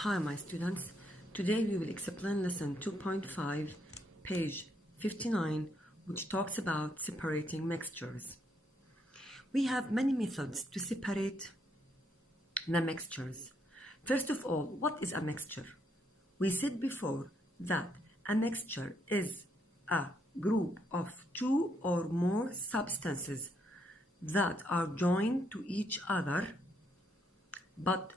Hi my students, today we will explain lesson 2.5, page 59, which talks about separating mixtures. We have many methods to separate the mixtures. First of all, what is a mixture? We said before that a mixture is a group of two or more substances that are joined to each other, but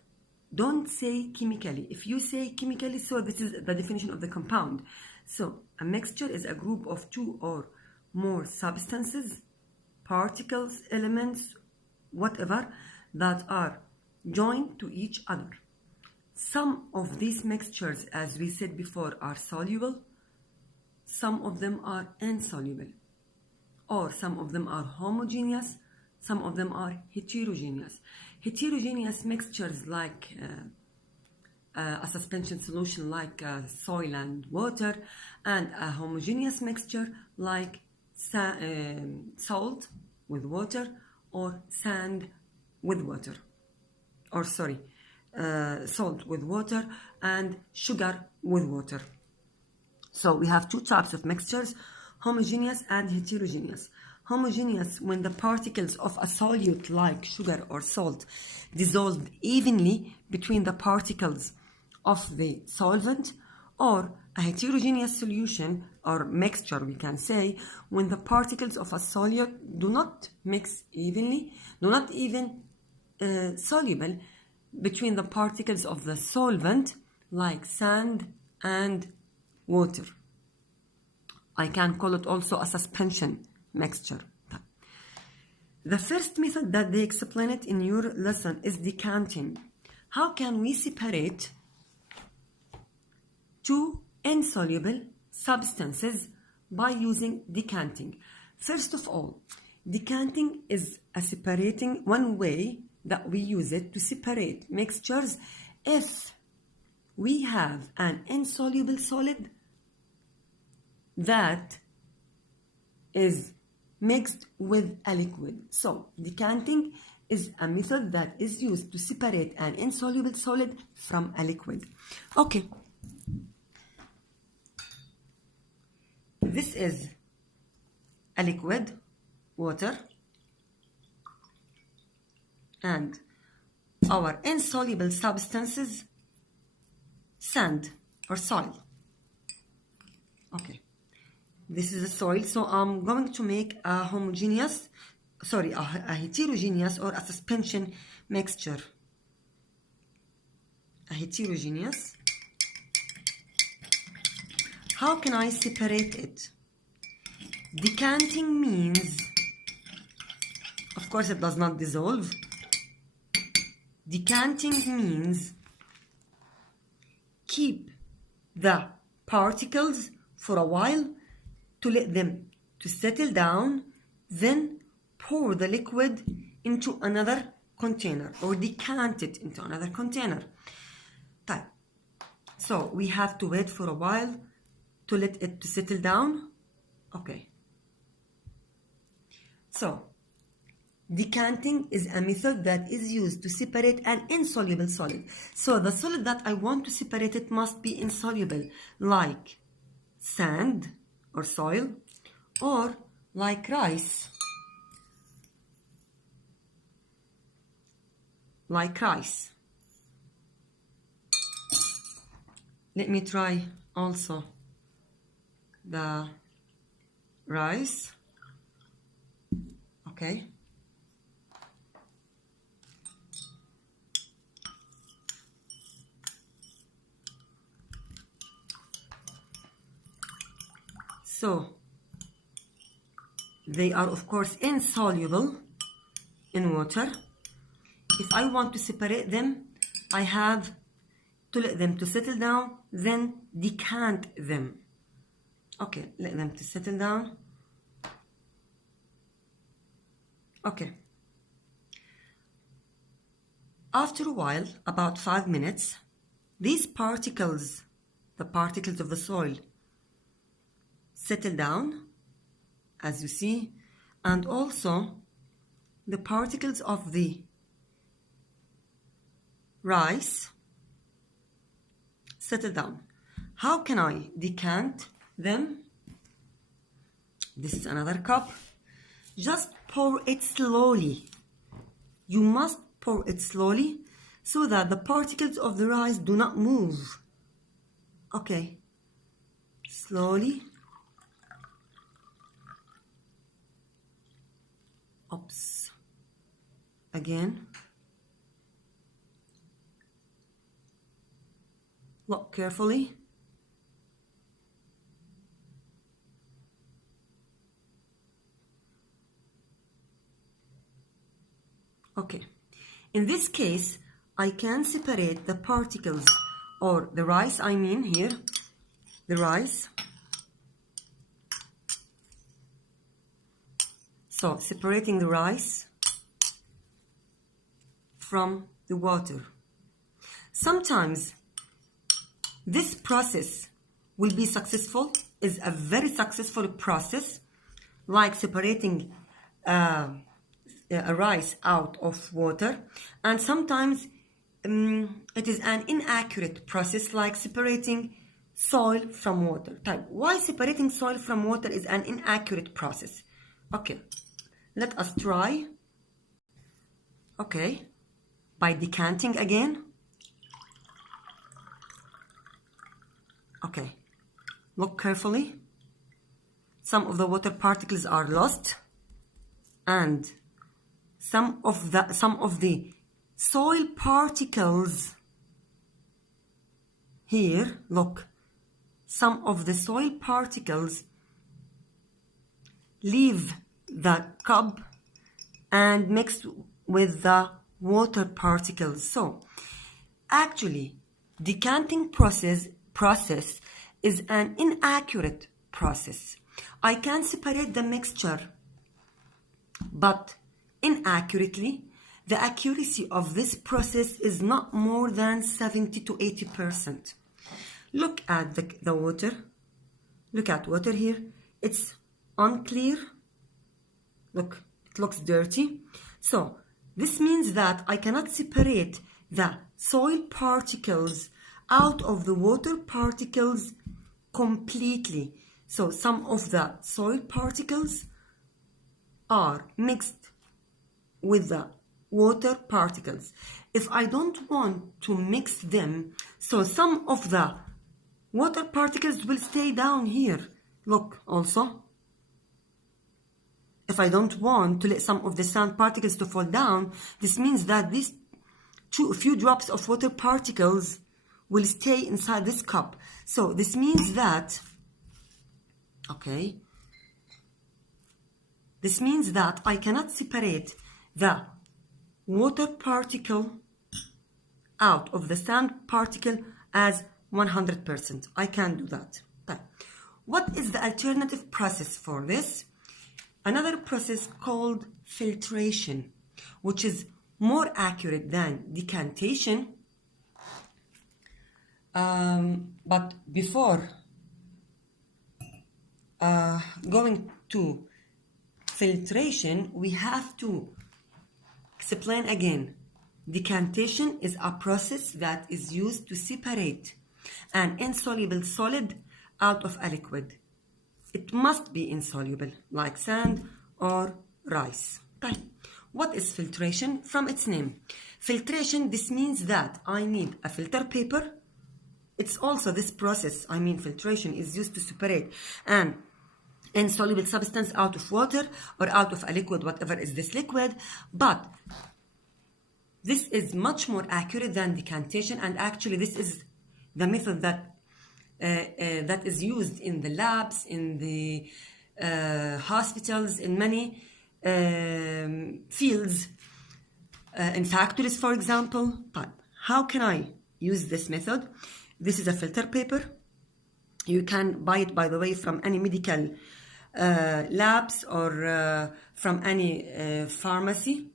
don't say chemically. If you say chemically, so this is the definition of the compound. So a mixture is a group of two or more substances, particles, elements, whatever, that are joined to each other. Some of these mixtures, as we said before, are soluble. Some of them are insoluble. Or some of them are homogeneous. Some of them are heterogeneous. Heterogeneous mixtures like a suspension solution like soil and water, and a homogeneous mixture like salt with water or sand with water. Or sorry, salt with water and sugar with water. So we have two types of mixtures, homogeneous and heterogeneous. Homogeneous when the particles of a solute like sugar or salt dissolve evenly between the particles of the solvent, or a heterogeneous solution or mixture, we can say, when the particles of a solute do not mix evenly, do not even soluble between the particles of the solvent like sand and water. I can call it also a suspension mixture. The first method that they explain it in your lesson is decanting. How can we separate two insoluble substances by using decanting? First of all, decanting is a separating one way that we use it to separate mixtures if we have an insoluble solid that is mixed with a liquid. So decanting is a method that is used to separate an insoluble solid from a liquid. Okay. This is a liquid, water, and our insoluble substances, sand or soil. Okay. This is a soil, so I'm going to make a heterogeneous or a suspension mixture. A heterogeneous. How can I separate it? Decanting means, of course it does not dissolve. Decanting means keep the particles for a while to let them to settle down, then pour the liquid into another container or decant it into another container. So we have to wait for a while to let it to settle down. Okay. So decanting is a method that is used to separate an insoluble solid. So the solid that I want to separate it must be insoluble, like sand or soil, or like rice. Like rice. Let me try also the rice. Okay. So they are of course insoluble in water. If I want to separate them, I have to let them to settle down, then decant them. Okay, let them to settle down. Okay. After a while, about 5 minutes, these particles, the particles of the soil, settle down, as you see, and also the particles of the rice settle down. How can I decant them? This is another cup. Just pour it slowly. You must pour it slowly so that the particles of the rice do not move. Okay. Slowly. Oops. Again. Look carefully. Okay. In this case, I can separate the particles, or the rice, I mean here, the rice. So, separating the rice from the water. Sometimes this process will be successful, is a very successful process, like separating a rice out of water, and sometimes it is an inaccurate process, like separating soil from water. Why separating soil from water is an inaccurate process? Okay, let us try. Okay, by decanting again. Okay, look carefully. Some of the water particles are lost, and some of the soil particles here, look, some of the soil particles leave the cup and mix with the water particles. So actually decanting process is an inaccurate process. I can separate the mixture, but inaccurately. The accuracy of this process is not more than 70 to 80%. Look at the water. Look at water here. It's unclear. Look, it looks dirty. So this means that I cannot separate the soil particles out of the water particles completely. So some of the soil particles are mixed with the water particles. If I don't want to mix them, so some of the water particles will stay down here. Look also. If I don't want to let some of the sand particles to fall down, this means that these few drops of water particles will stay inside this cup. So this means that, okay, this means that I cannot separate the water particle out of the sand particle as 100%. I can't do that. But what is the alternative process for this? Another process called filtration, which is more accurate than decantation. But before going to filtration, we have to explain again. Decantation is a process that is used to separate an insoluble solid out of a liquid. It must be insoluble, like sand or rice. Okay. What is filtration? From its name. Filtration, this means that I need a filter paper. It's also this process, filtration is used to separate an insoluble substance out of water or out of a liquid, whatever is this liquid. But this is much more accurate than decantation, and actually this is the method that that is used in the labs, in the hospitals, in many fields, in factories, for example. But how can I use this method? This is a filter paper. You can buy it, by the way, from any medical labs or from any pharmacy.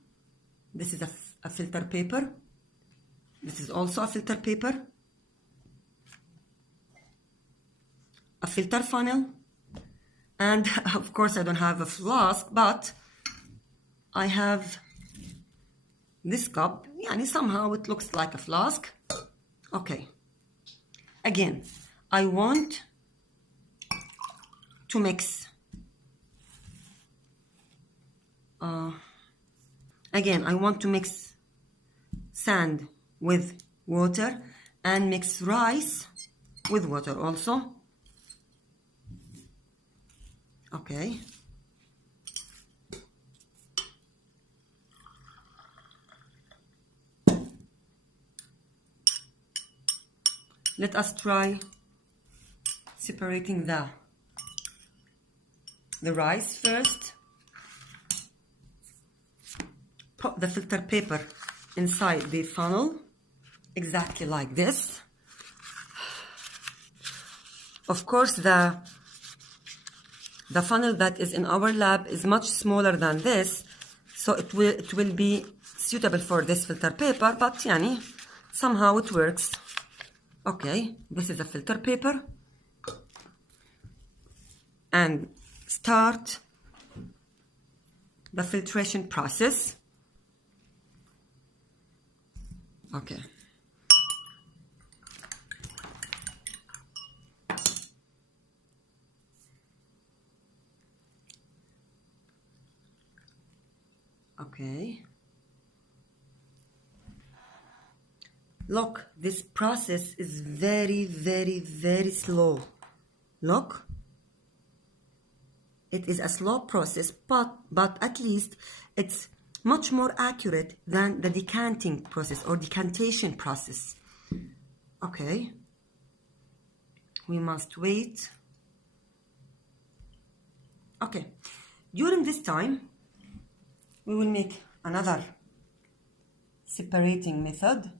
This is a filter paper. This is also a filter paper. A filter funnel. And of course I don't have a flask, but I have this cup. Somehow it looks like a flask. Okay. Again, I want to mix. Again, I want to mix sand with water and mix rice with water also. Okay. Let us try separating the rice first. Put the filter paper inside the funnel, exactly like this. Of course, the funnel that is in our lab is much smaller than this, so it will be suitable for this filter paper, but yani, somehow it works. Okay, this is a filter paper, and start the filtration process. Okay. Okay. Look, this process is very, very, very slow. Look. It is a slow process, but at least it's much more accurate than the decanting process or decantation process. Okay. We must wait. Okay. During this time, we will make another separating method.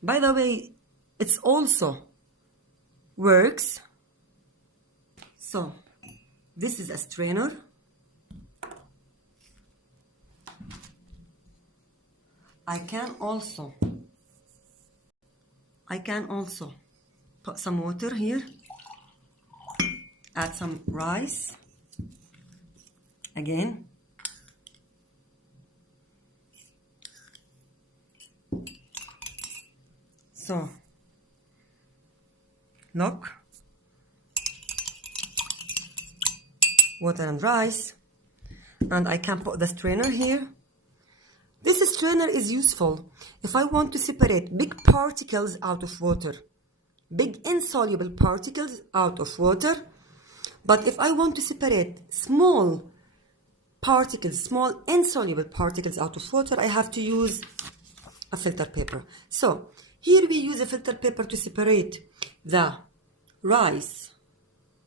By the way, it's also works. So this is a strainer. I can also put some water here, add some rice again. So, look, water and rice, and I can put the strainer here. This strainer is useful if I want to separate big particles out of water, big insoluble particles out of water. But if I want to separate small particles, small insoluble particles out of water, I have to use a filter paper. So here we use a filter paper to separate the rice